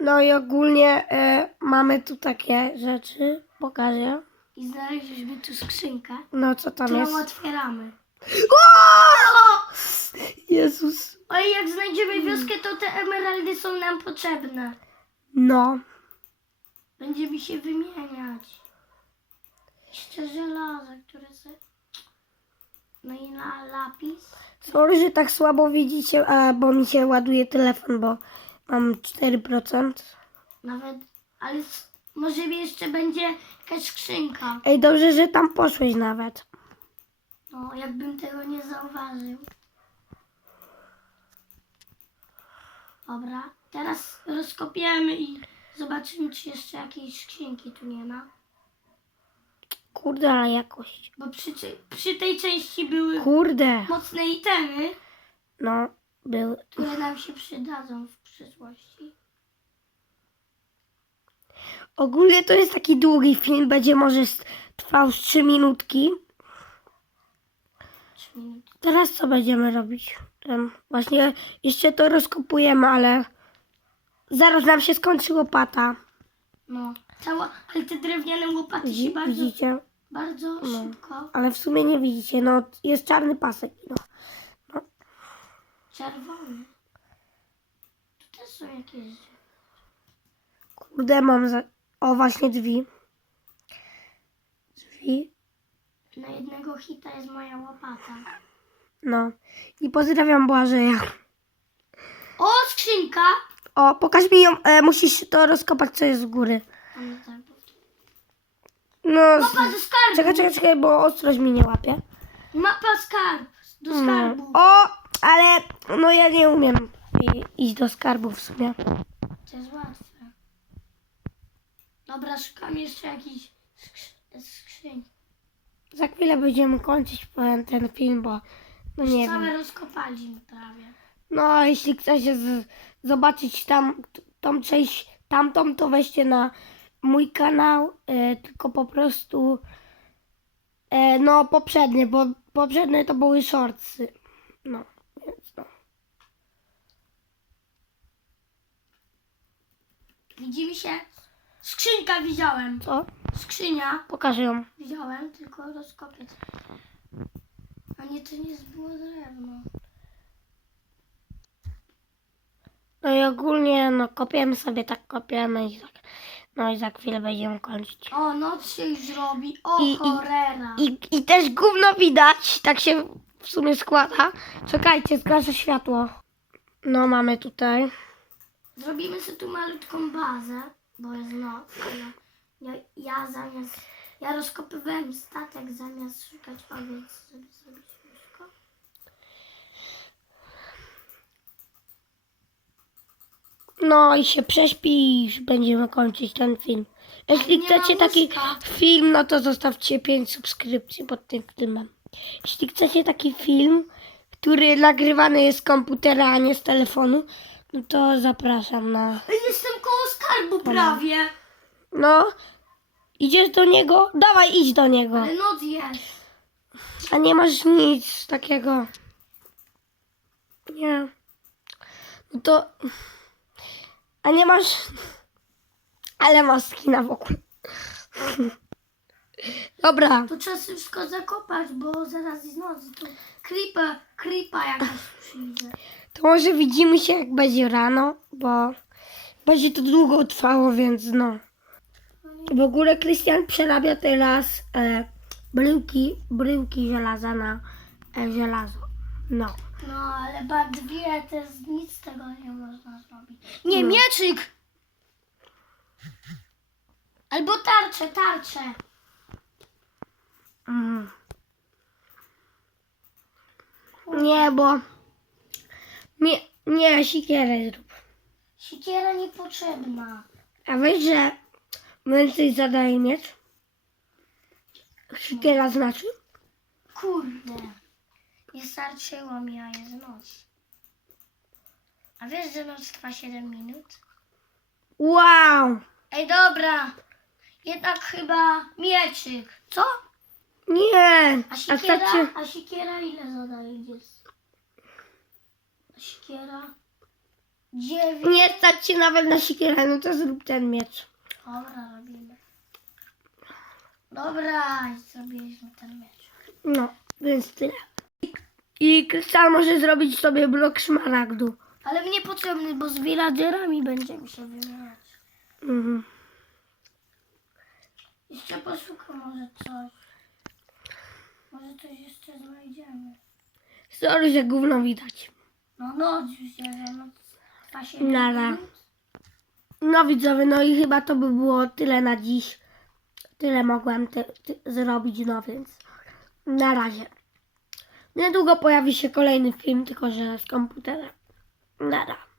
No i ogólnie e, mamy tu takie rzeczy. Pokażę. I znaleźliśmy tu skrzynkę, No co tam którą jest? otwieramy. Jezus. Oj, jak znajdziemy wioskę, to te emeraldy są nam potrzebne. No. Będziemy się wymieniać. Jeszcze żelazo, które se... No i na lapis. Sorry, że tak słabo widzicie, a, bo mi się ładuje telefon, bo mam 4%. Nawet... Ale s- może jeszcze będzie jakaś skrzynka. Ej, dobrze, że tam poszłeś nawet. No, jakbym tego nie zauważył. Dobra, teraz rozkopiemy i zobaczymy, czy jeszcze jakiejś skrzynki tu nie ma. Kurde, ale jakość. Bo przy, przy tej części były Kurde. mocne itemy, No, był. które nam się przydadzą w przyszłości. Ogólnie to jest taki długi film, będzie może trwał z 3 minutki. Trzy minuty. Teraz co będziemy robić? Właśnie jeszcze to rozkopujemy, ale zaraz nam się skończy łopata. No, cała, ale te drewniane łopaty się Widzi- bardzo, Widzicie? bardzo szybko. Ale w sumie nie widzicie, no jest czarny pasek. No. Tu też są jakieś... Kurde, mam za... O, właśnie drzwi. Drzwi. Na jednego hita jest moja łopata. No. I pozdrawiam Błażeja. O, skrzynka! O, pokaż mi ją. E, musisz to rozkopać, co jest z góry. No. Mapa do skarbu! Czekaj, czekaj, czekaj, bo ostrość mi nie łapie. Mapa skarb! Do No. skarbu. O, ale no ja nie umiem i- iść do skarbu w sumie. To jest łatwe. Dobra, szukam jeszcze jakiejś skrzy- skrzyni. Za chwilę będziemy kończyć ten, ten film, bo no nie Całe wiem. rozkopaliśmy prawie. No, jeśli chcecie z, zobaczyć tam t- tą część, tamtą, to weźcie na mój kanał, e, tylko po prostu e, no poprzednie, bo poprzednie to były shortsy. No, więc no. Widzimy się? Skrzynka widziałem. Co? Skrzynia Pokażę ją. widziałem, tylko rozkopię. A nie, to nie było drewno. No i ogólnie, no kopiemy sobie, tak kopiemy i tak, no i za chwilę będziemy kończyć. O, noc się już robi. O, I- i- cholera. I, I też gówno widać, tak się w sumie składa. Czekajcie, zgaszę światło. No mamy tutaj. Zrobimy sobie tu malutką bazę, bo jest noc. Ja, ja, zamiast... Ja rozkopywałem statek zamiast szukać owiec, żeby zrobić łóżko. No i się prześpi i już będziemy kończyć ten film. Jeśli nie chcecie ma taki łóżka. film, no to zostawcie 5 subskrypcji pod tym filmem. Jeśli chcecie taki film, który nagrywany jest z komputera, a nie z telefonu, no to zapraszam na... Jestem koło skarbu prawie. No, idziesz do niego? Dawaj, idź do niego. Ale noc jest. A nie masz nic takiego. Nie. No to. A nie masz. Ale masz skina w ogóle. Dobra. To trzeba wszystko zakopać, bo zaraz jest noc. Tu creepa, creepa jakaś przyjdzie. To może widzimy się jak będzie rano, bo będzie to długo trwało, więc no. W ogóle Krystian przerabia teraz e, bryłki, bryłki żelaza na e, żelazo. No. No, ale ba dwie, to jest, nic z tego nie można zrobić. Nie, mieczyk! Albo tarczę, tarczę. Mm. Nie, bo. Nie, nie, sikierę zrób. Siekiera niepotrzebna. A wiesz, że więcej zadaje miecz? Sikiera znaczy? Kurde. Nie starczyło mi, a jest noc. A wiesz, że noc trwa 7 minut? Wow! Ej, dobra. Jednak chyba mieczyk. Co? Nie! A A siekiera, znaczy, a siekiera ile zadaje? Jest? A siekiera? dziewięć. Nie stać się nawet na sikierę, no to zrób ten miecz. Dobra, robimy. Dobra, zrobiliśmy ten miecz. No, więc tyle. I- I Krystal może zrobić sobie blok szmaragdu. Ale mnie potrzebny, bo z villagerami będziemy się wymieniać. Mhm. Jeszcze poszukam może coś. Może coś jeszcze znajdziemy. Sorry, że gówno widać. No noc już jest, no. Się Nara. No widzowie, no i chyba to by było tyle na dziś. Tyle mogłem te, ty, zrobić, no więc na razie. Niedługo pojawi się kolejny film, tylko że z komputerem. Nara.